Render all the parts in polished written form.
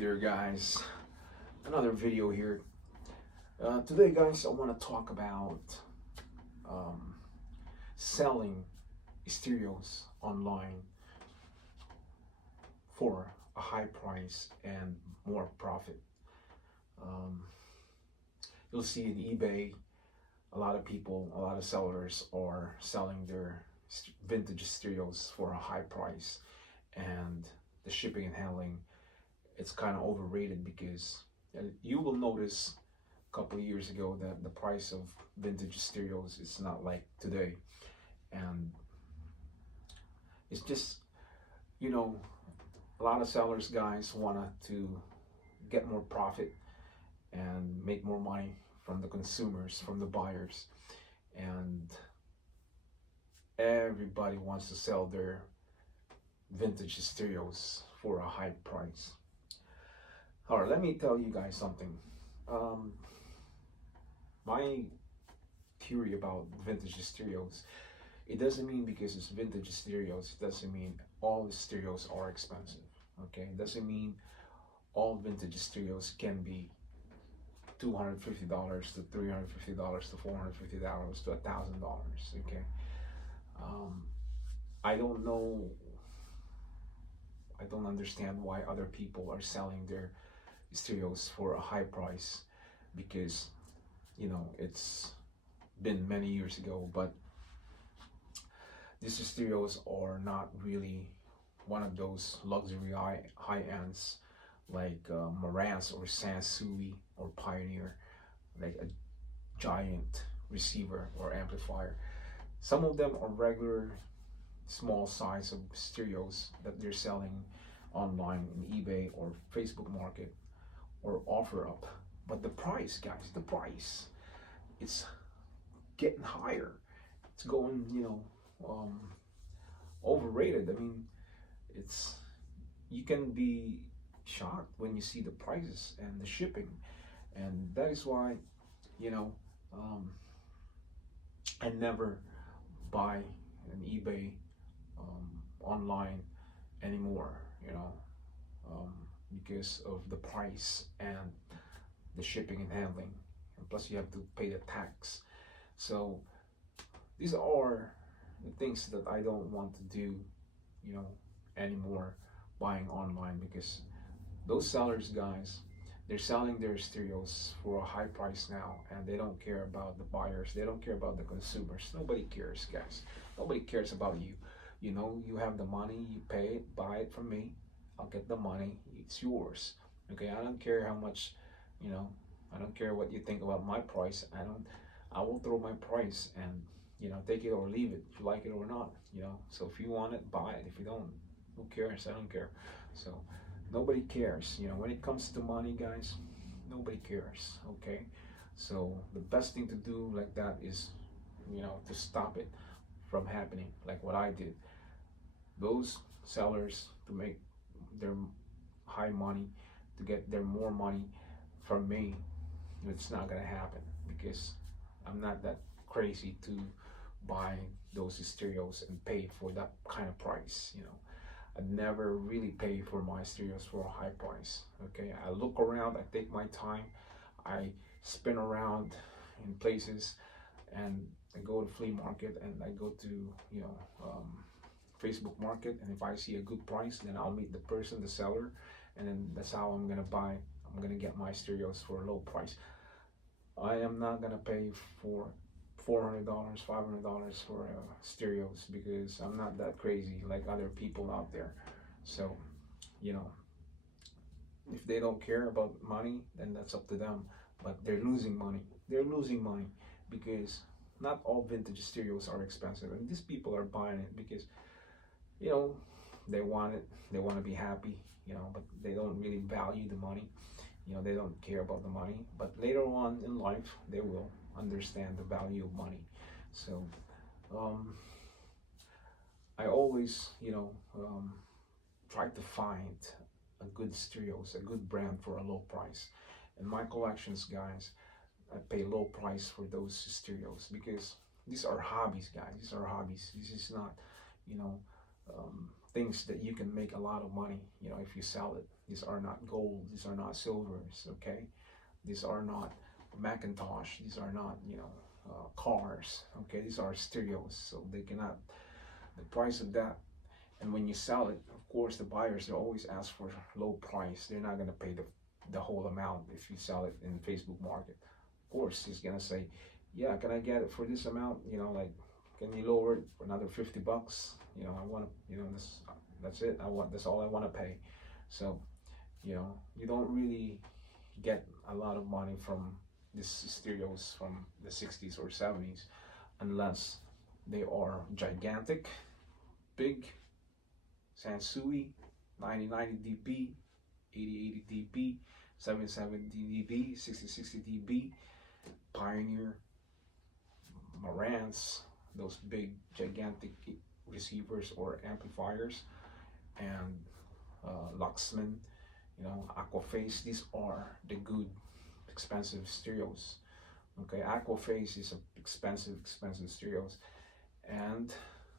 there, guys. Another video here. Today, guys, I want to talk about um, selling stereos online for a high price and more profit. Um, you'll see in eBay, a lot of people, a lot of sellers are selling their vintage stereos for a high price, and the shipping and handling, it's kind of overrated because you will notice a couple of years ago that the price of vintage stereos is not like today, and it's just, you know, a lot of sellers, guys, wanted to get more profit and make more money from the consumers, from the buyers, and everybody wants to sell their vintage stereos for a high price. All right, let me tell you guys something. Um, my theory about vintage stereos, it doesn't mean because it's vintage stereos, it doesn't mean all the stereos are expensive. Okay, it doesn't mean all vintage stereos can be $250 to $350 to $450 to $1,000. Okay, um, I don't know. I don't understand why other people are selling their stereos for a high price, because it's been many years ago, but these stereos are not really one of those luxury high ends like Marantz or Sansui or Pioneer, like a giant receiver or amplifier. Some of them are regular small size of stereos that they're selling online in eBay or Facebook Market or OfferUp. But the price, guys, the price, it's getting higher. It's going, overrated. I mean, it's you can be shocked when you see the prices and the shipping, and that is why, you know, um, I never buy an eBay online anymore. Um, because of the price and the shipping and handling, and plus you have to pay the tax. So these are the things that I don't want to do, you know, anymore, buying online, because those sellers, guys, they're selling their stereos for a high price now, and they don't care about the buyers, they don't care about the consumers. Nobody cares, guys. Nobody cares about you. You have the money, you pay it, buy it from me, I'll get the money, it's yours. Okay, I don't care how much, I don't care what you think about my price. I will throw my price, and take it or leave it, if you like it or not. So if you want it, buy it. If you don't, who cares? I don't care. So nobody cares. When it comes to money, guys, nobody cares. Okay, so the best thing to do like that is, to stop it from happening, like what I did. Those sellers, to make their high money, to get their more money from me, it's not gonna happen, because I'm not that crazy to buy those stereos and pay for that kind of price. I never really pay for my stereos for a high price. Okay, I look around, I take my time, I spin around in places, and I go to flea market, and I go to Facebook Market, and if I see a good price, then I'll meet the person, the seller, and then that's how I'm gonna buy. I'm gonna get my stereos for a low price. I am not gonna pay for $400, $500 for stereos, because I'm not that crazy like other people out there. So, you know, if they don't care about money, then that's up to them. But they're losing money. They're losing money because not all vintage stereos are expensive, and these people are buying it because they want it. They want to be happy. But they don't really value the money. They don't care about the money. But later on in life, they will understand the value of money. So I always, try to find a good stereos, a good brand for a low price. In my collections, guys, I pay low price for those stereos because these are hobbies, guys. These are hobbies. This is not, things that you can make a lot of money, if you sell it. These are not gold, these are not silvers, okay? These are not Macintosh, these are not, cars, okay? These are stereos, so they cannot, the price of that, and when you sell it, of course, the buyers, they always ask for low price. They're not gonna pay the whole amount if you sell it in Facebook market. Of course, he's gonna say, yeah, can I get it for this amount? Like, can you lower it for another 50 bucks? I want to, that's it. That's all I want to pay. So, you don't really get a lot of money from these stereos from the 60s or 70s unless they are gigantic, big, Sansui, 9090 dB, 8080 dB, 770 dB, 6060 dB, Pioneer, Marantz, those big gigantic receivers or amplifiers, and Luxman, Aquaphase. These are the good expensive stereos. Okay, Aquaphase is a expensive stereos, and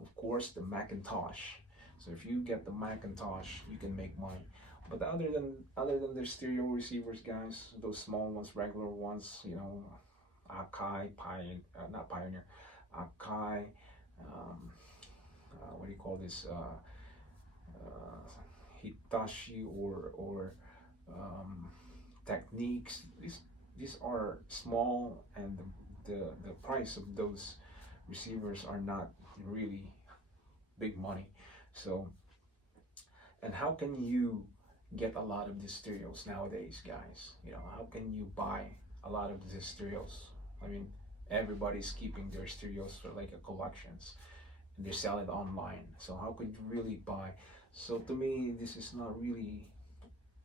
of course the Macintosh. So if you get the Macintosh, you can make money. But other than their stereo receivers, guys, those small ones, regular ones, Akai, not Pioneer, Akai, what do you call this? Hitachi or Techniques. These are small, and the price of those receivers are not really big money. So, and how can you get a lot of these stereos nowadays, guys? How can you buy a lot of these stereos? I mean, everybody's keeping their stereos for like a collections, and they sell it online. So how could you really buy? So to me, this is not really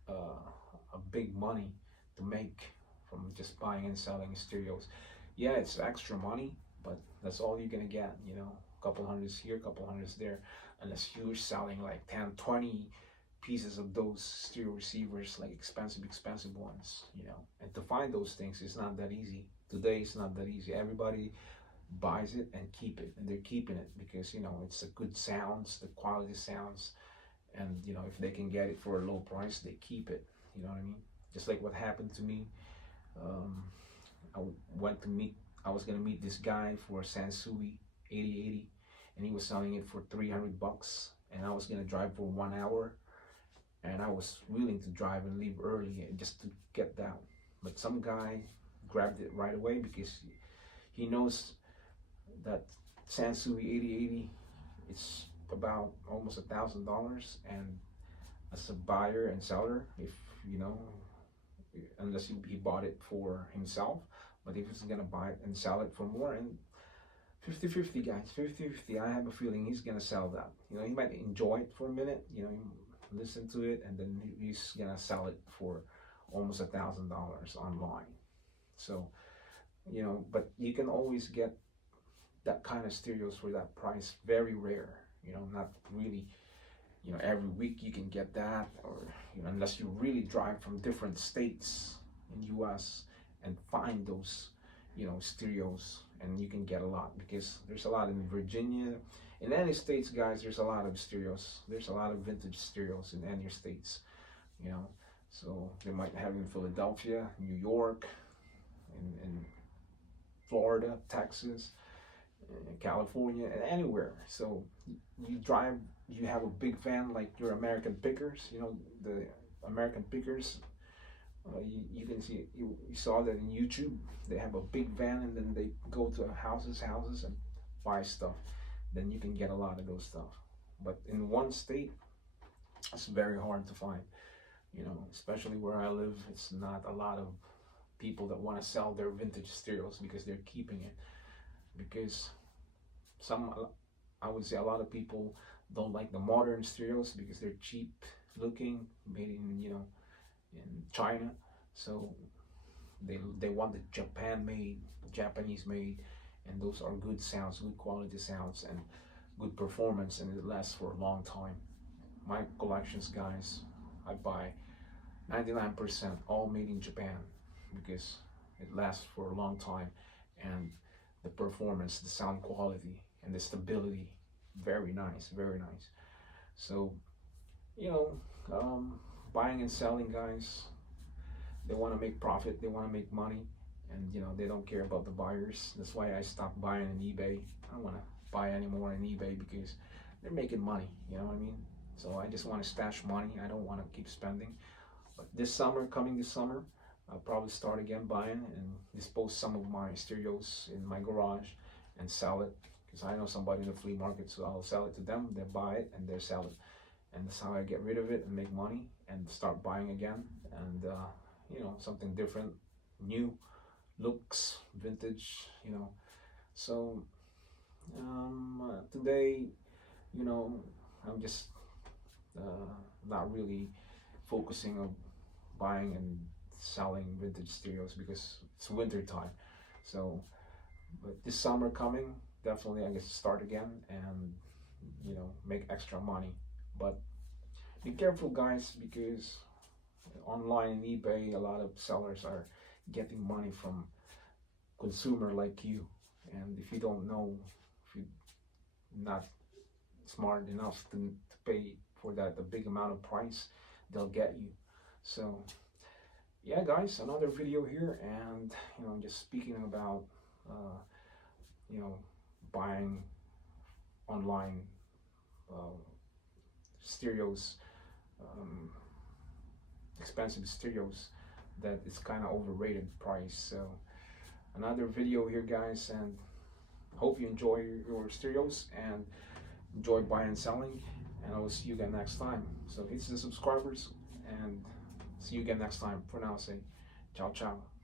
a big money to make from just buying and selling stereos. Yeah, it's extra money, but that's all you're gonna get. A couple hundreds here, a couple hundreds there, unless you're selling like 10, 20 pieces of those stereo receivers, like expensive ones. And to find those things is not that easy. Today it's not that easy. Everybody buys it and keep it, and they're keeping it because it's a good sounds, the quality sounds, and if they can get it for a low price, they keep it. You know what I mean? Just like what happened to me. um, I went to meet I was gonna meet this guy for a Sansui 8080, and he was selling it for 300 bucks, and I was gonna drive for 1 hour, and I was willing to drive and leave early just to get that. But some guy grabbed it right away because he knows that Sansui 8080, it's about almost $1,000, and as a buyer and seller, if unless he bought it for himself, but if he's gonna buy it and sell it for more, and 50-50, guys, 50-50, I have a feeling he's gonna sell that. He might enjoy it for a minute, listen to it, and then he's gonna sell it for almost $1,000 online. So but you can always get that kind of stereos for that price. Very rare, not really, every week you can get that, or unless you really drive from different states in US and find those stereos, and you can get a lot because there's a lot in Virginia. In any states, guys, there's a lot of stereos. There's a lot of vintage stereos in any states, so they might have in Philadelphia, New York, in Florida, Texas, California, and anywhere. So you drive, you have a big van like your American Pickers, the American Pickers. You can see, you saw that in YouTube. They have a big van, and then they go to houses and buy stuff. Then you can get a lot of those stuff. But in one state, it's very hard to find. Especially where I live, it's not a lot of people that want to sell their vintage stereos because they're keeping it. Because I would say a lot of people don't like the modern stereos because they're cheap looking, made in in China. So they want the Japanese made, and those are good sounds, good quality sounds, and good performance, and it lasts for a long time. My collections, guys, I buy 99% all made in Japan because it lasts for a long time, and the performance, the sound quality, and the stability, very nice, very nice. So, you know, buying and selling, guys, they want to make profit, they want to make money, and they don't care about the buyers. That's why I stopped buying on eBay. I don't want to buy anymore on eBay because they're making money. You know what I mean? So I just want to stash money. I don't want to keep spending. But this summer, coming this summer, I'll probably start again buying and dispose some of my stereos in my garage and sell it, because I know somebody in the flea market, so I'll sell it to them. They buy it and they sell it, and that's how I get rid of it and make money and start buying again. And something different, new looks, vintage. So today, I'm just not really focusing on buying and selling vintage stereos because it's winter time. So, but this summer coming, definitely I guess start again and make extra money. But be careful, guys, because online eBay, a lot of sellers are getting money from consumer like you, and if you don't know, if you're not smart enough to pay for that a big amount of price, they'll get you. So yeah, guys, another video here, and just speaking about uh, you know buying online uh, stereos, um, expensive stereos, that is kind of overrated price. So another video here, guys, and hope you enjoy your stereos and enjoy buying and selling, and I will see you again next time. So hit the subscribers and see you again next time. For now, say ciao ciao.